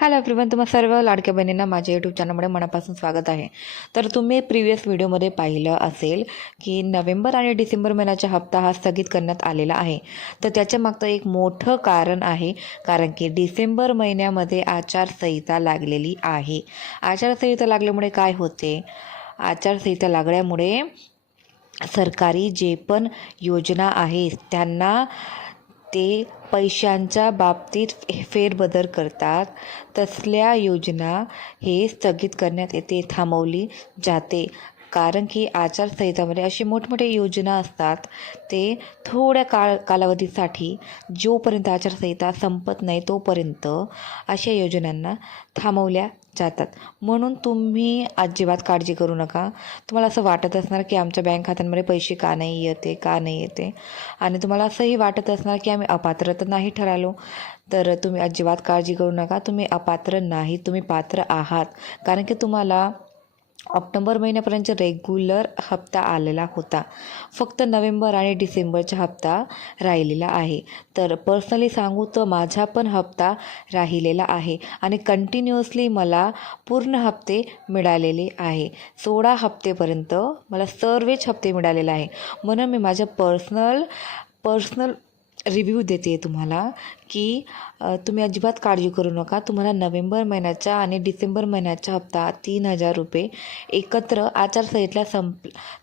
Hello everyone, तुम्हा सर्व लाडक्या बहिणींना माझ्या यूट्यूब चॅनलमध्ये मनापासून स्वागत आहे. तर तुम्ही प्रिव्हियस व्हिडिओमध्ये पाहिलं असेल की नोव्हेंबर आणि डिसेंबर महिन्याचा हप्ता हा स्थगित करण्यात आलेला आहे. तर त्याच्या मागचं एक मोठं कारण आहे, कारण की डिसेंबर महिन्यामध्ये आचारसंहिता लागलेली आहे. आचारसंहिता लागल्यामुळे काय होते? आचारसंहिता लागल्यामुळे सरकारी जे पण योजना आहेत त्यांना ते पैशांच्या बाबतीत फेरबदल करतात. तसल्या योजना हे स्थगित करण्यात येते, थांबवली जाते. कारण की आचारसंहितामध्ये अशी मोठमोठे योजना असतात, ते थोड्या कालावधीसाठी जोपर्यंत आचारसंहिता संपत नाही तोपर्यंत अशा योजनांना थांबवल्या जातात. म्हणून तुम्ही अजिबात काळजी करू नका. तुम्हाला असं वाटत असणार की आमच्या बँक खात्यांमध्ये पैसे का नाही येते आणि तुम्हाला असंही वाटत असणार की आम्ही अपात्र तर नाही ठरालो. तर तुम्ही अजिबात काळजी करू नका. तुम्ही अपात्र नाही, तुम्ही पात्र आहात. कारण की तुम्हाला ऑक्टोबर महिन्यापर्यंत रेग्युलर हप्ता आलेला होता. फक्त नोव्हेंबर आणि डिसेंबरचा हप्ता राहिलेला आहे. तर पर्सनली सांगू तर माझा पण हप्ता राहिलेला आहे आणि कंटिन्युअसली मला पूर्ण हप्ते मिळालेले आहे. 16 हप्तेपर्यंत मला सर्वच हप्ते मिळालेले आहे. म्हणून मी माझ्या पर्सनल रिव्ह्यू देते तुम्हाला की तुम्ही अजिबात काळजी करू नका. तुम्हाला नोव्हेंबर महिन्याचा आणि डिसेंबर महिन्याचा हप्ता 3,000 रुपये एकत्र आचारसंहिता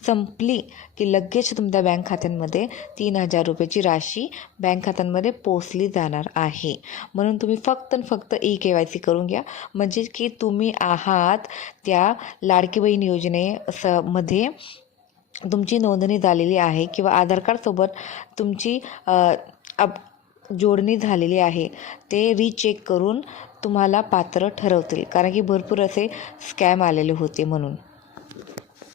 संपली की लगेच तुमच्या बँक खात्यांमध्ये 3,000 रुपयाची राशी बँक खात्यांमध्ये पोचली जाणार आहे. म्हणून तुम्ही फक्त KYC करून घ्या, म्हणजे की तुम्ही आहात त्या लाडकी बहीण मध्ये तुमची नोंदणी झालेली आहे किंवा आधार कार्डसोबत तुमची जोडणी झालेली आहे. ते रीचेक करून तुम्हाला पात्र ठरवतील, कारण की भरपूर असे स्कॅम आलेले होते म्हणून.